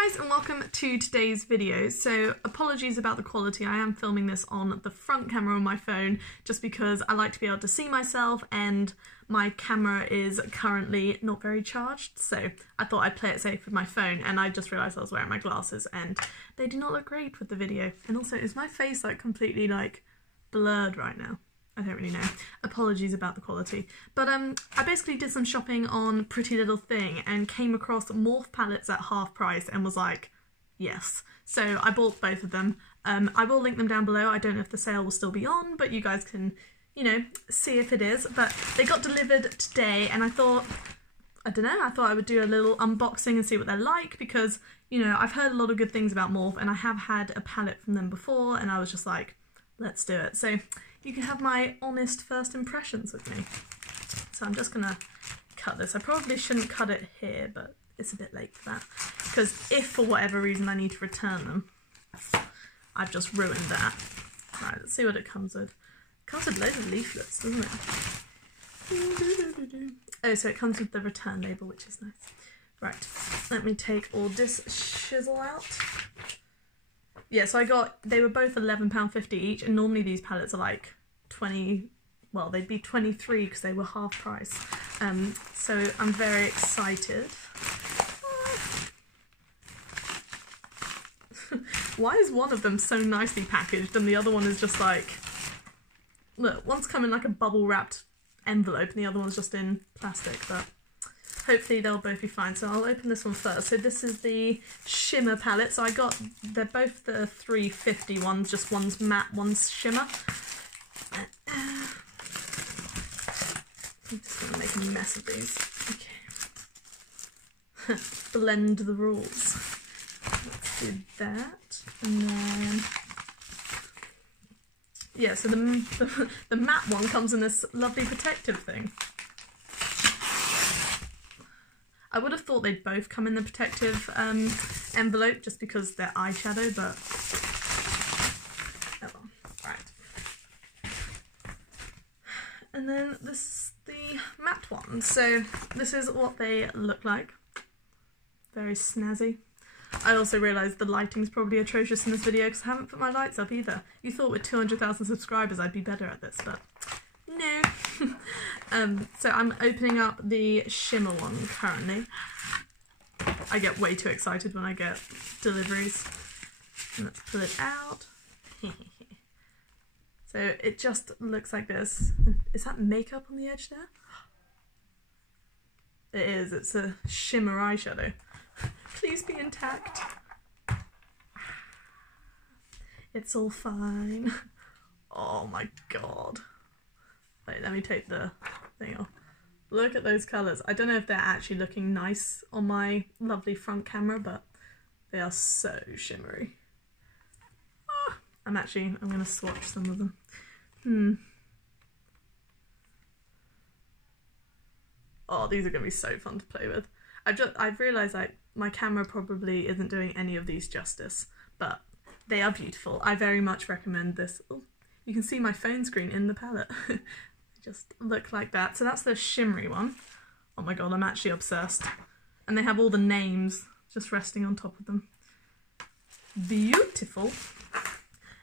Hi guys and welcome to today's video. So apologies about the quality, I am filming this on the front camera on my phone just because I like to be able to see myself and my camera is currently not very charged, so I thought I'd play it safe with my phone, and I just realised I was wearing my glasses and they do not look great with the video. And also, is my face like completely like blurred right now? I don't really know. Apologies about the quality. But I basically did some shopping on Pretty Little Thing and came across Morphe palettes at half price and was like, yes. So I bought both of them. I will link them down below. I don't know if the sale will still be on, but you guys can, you know, see if it is. But they got delivered today and I thought, I don't know, I thought I would do a little unboxing and see what they're like because, you know, I've heard a lot of good things about Morphe and I have had a palette from them before and I was just like, let's do it. So you can have my honest first impressions with me. So I'm just gonna cut this. I probably shouldn't cut it here, but it's a bit late for that. Because if for whatever reason I need to return them, I've just ruined that. Right, let's see what it comes with. It comes with loads of leaflets, doesn't it? Oh, so it comes with the return label, which is nice. Right, let me take all this shizzle out. Yeah, so they were both £11.50 each, and normally these palettes are like 20, well, they'd be 23 because they were half price. So I'm very excited. Why is one of them so nicely packaged and the other one is just like, look, one's come in like a bubble wrapped envelope and the other one's just in plastic, but hopefully they'll both be fine. So I'll open this one first. So this is the shimmer palette. So they're both the 350 ones, just one's matte, one's shimmer. I'm just going to make a mess of these. Okay. Blend the rules. Let's do that. And then, yeah, so the matte one comes in this lovely protective thing. I would have thought they'd both come in the protective envelope just because they're eyeshadow, but oh well, right. And then this is the matte one. So this is what they look like. Very snazzy. I also realised the lighting's probably atrocious in this video because I haven't put my lights up either. You thought with 200,000 subscribers I'd be better at this, but no. So I'm opening up the shimmer one currently. I get way too excited when I get deliveries. And let's pull it out. So it just looks like this. Is that makeup on the edge there? It is. It's a shimmer eyeshadow. Please be intact. It's all fine. Oh my god. Wait, let me take the thing off. Look at those colours. I don't know if they're actually looking nice on my lovely front camera, but they are so shimmery. Ah, I'm going to swatch some of them. Oh, these are going to be so fun to play with. I've realised like my camera probably isn't doing any of these justice, but they are beautiful. I very much recommend this. Oh, you can see my phone screen in the palette. Just look like that. So that's the shimmery one. Oh my god, I'm actually obsessed. And they have all the names just resting on top of them. Beautiful.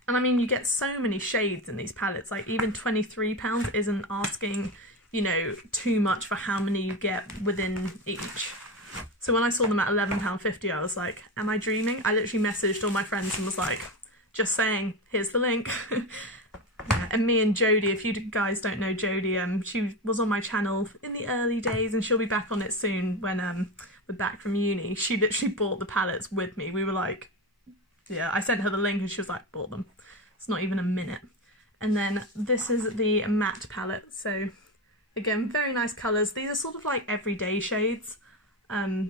And I mean, you get so many shades in these palettes. Like even £23 isn't asking, you know, too much for how many you get within each. So when I saw them at £11.50, I was like, am I dreaming? I literally messaged all my friends and was like, just saying, here's the link. And me and Jodie, if you guys don't know Jodie, she was on my channel in the early days and she'll be back on it soon when we're back from uni. She literally bought the palettes with me. We were like, yeah, I sent her the link and she was like, bought them. It's not even a minute. And then this is the matte palette. So again, very nice colours. These are sort of like everyday shades. I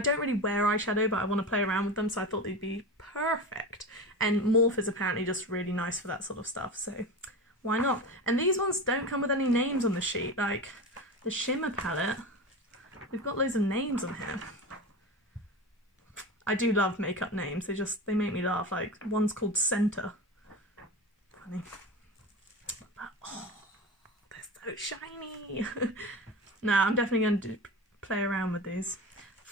don't really wear eyeshadow, but I want to play around with them, so I thought they'd be perfect. And Morphe is apparently just really nice for that sort of stuff, so why not? And these ones don't come with any names on the sheet, like the shimmer palette. We've got loads of names on here. I do love makeup names, they make me laugh. Like, one's called Center. Funny. But, oh, they're so shiny. No, I'm definitely going to play around with these.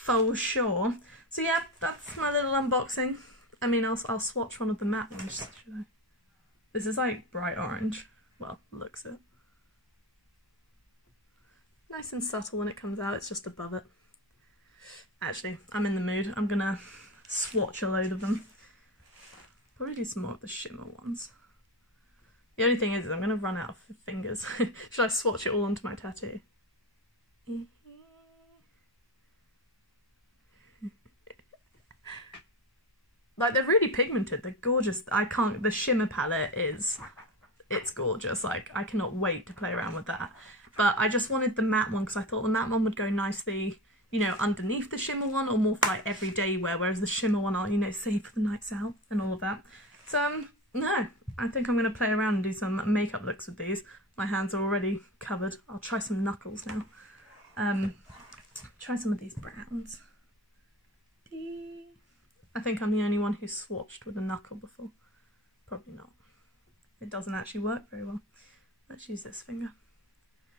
for sure. So yeah, that's my little unboxing. I mean, I'll swatch one of the matte ones, should I? This is like bright orange. Well, looks it. Nice and subtle when it comes out, it's just above it. Actually, I'm in the mood. I'm gonna swatch a load of them. Probably do some more of the shimmer ones. The only thing is I'm gonna run out of fingers. Should I swatch it all onto my tattoo? Like, they're really pigmented, they're gorgeous. The shimmer palette it's gorgeous. Like, I cannot wait to play around with that. But I just wanted the matte one because I thought the matte one would go nicely, you know, underneath the shimmer one, or more for like everyday wear, whereas the shimmer one I'll, you know, save for the nights out and all of that. So, no, I think I'm going to play around and do some makeup looks with these. My hands are already covered. I'll try some knuckles now. Try some of these browns. I think I'm the only one who's swatched with a knuckle before. Probably not. It doesn't actually work very well. Let's use this finger.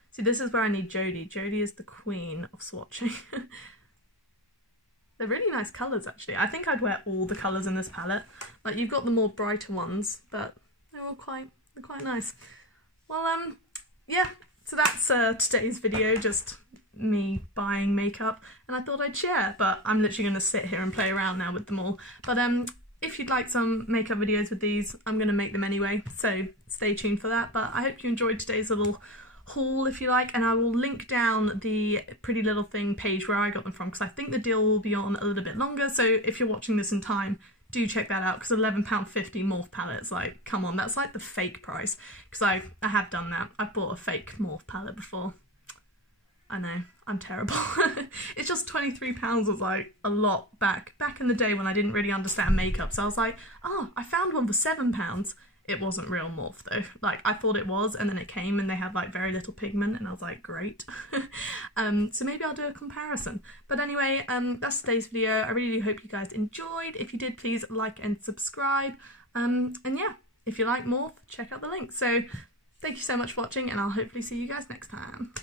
See, this is where I need Jodie. Jodie is the queen of swatching. They're really nice colours, actually. I think I'd wear all the colours in this palette. Like, you've got the more brighter ones, but they're quite nice. Well, yeah, so that's today's video, just me buying makeup, and I thought I'd share, but I'm literally going to sit here and play around now with them all. But if you'd like some makeup videos with these, I'm going to make them anyway, so stay tuned for that. But I hope you enjoyed today's little haul, if you like, and I will link down the Pretty Little Thing page where I got them from, because I think the deal will be on a little bit longer, so if you're watching this in time, do check that out, because £11.50 Morphe palettes, like, come on, that's like the fake price, because I have done that. I've bought a fake Morphe palette before. I know, I'm terrible. It's just £23 was like a lot back in the day when I didn't really understand makeup, so I was like, oh, I found one for £7. It wasn't real Morphe though. Like, I thought it was, and then it came and they had like very little pigment, and I was like, great. So maybe I'll do a comparison. But anyway, that's today's video. I really hope you guys enjoyed. If you did, please like and subscribe. And yeah, if you like Morphe, check out the link. So thank you so much for watching, and I'll hopefully see you guys next time.